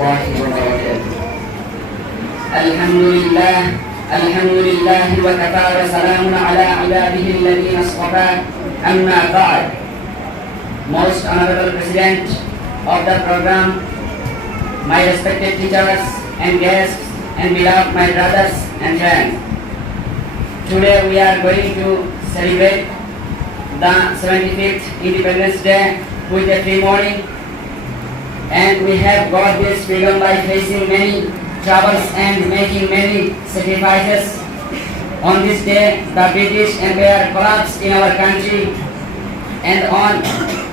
الله وبركاته. الحمد لله وكفى وسلام على عباده الذين اصطفى. أما بعد. Most honorable President of the program, my respected teachers and guests, and beloved my brothers and friends. Today we are going to celebrate the 75th Independence Day with a free morning, and we have got this freedom by facing many troubles and making many sacrifices. On this day, the British Empire collapsed in our country, and on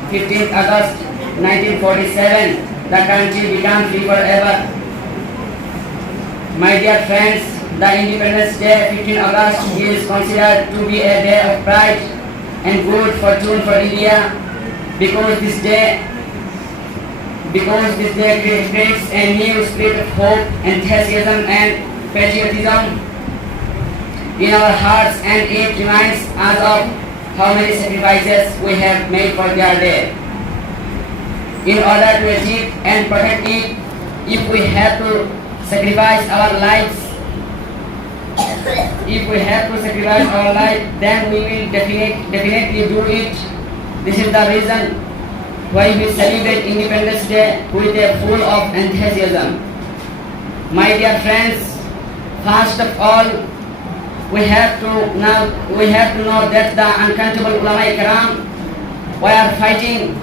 15th August 1947, the country became free forever. My dear friends, the Independence Day, 15 August, is considered to be a day of pride and good fortune for India, because this day creates a new spirit of hope, enthusiasm and patriotism in our hearts, and it reminds us of how many sacrifices we have made for their day. In order to achieve and protect it, if we have to sacrifice our lives, then we will definitely do it. This is the reason why we celebrate Independence Day with a full of enthusiasm. My dear friends, first of all, we have to know that the uncountable ulama kiram were fighting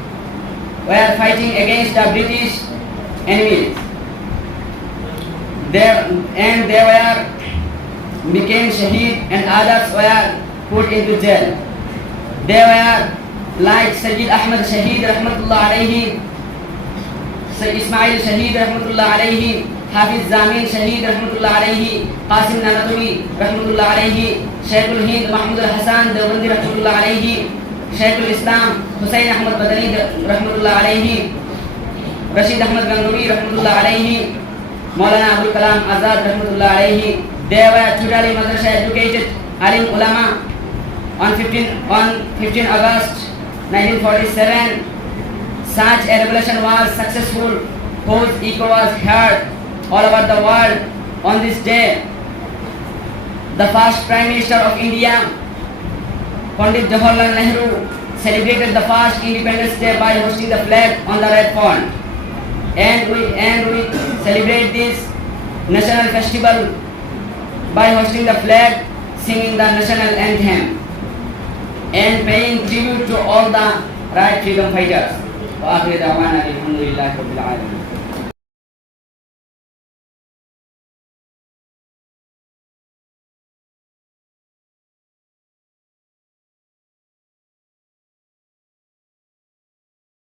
against the British enemies. They became shaheed, and others were put into jail. They were like Sayyid Ahmad Shaheed rahmatullah alayhi, Sayyid Ismail Shaheed rahmatullah alayhi, Hafiz Zamin Shaheed rahmatullah alayhi, Qasim Nanatwi rahmatullah alayhi, Shaykhul Hind Mahmud al-Hasan Dawandi rahmatullah alayhi, Shaykhul Islam Hussain Ahmad Madani rahmatullah alayhi, Rashid Ahmad Gangohi rahmatullah alayhi, Maulana Abul Kalam Azad rahmatullah alayhi. They were totally madrasa educated alim ulama. On 15 August 1947, such a revolution was successful, whose echo was heard all over the world. On this day, the first Prime Minister of India, Pandit Jawaharlal Nehru, celebrated the first Independence Day by hosting the flag on the red font. And we celebrate this national festival by hosting the flag, singing the national anthem, and paying tribute to all the right freedom fighters. وآخر دعوانا الحمد لله رب العالمين.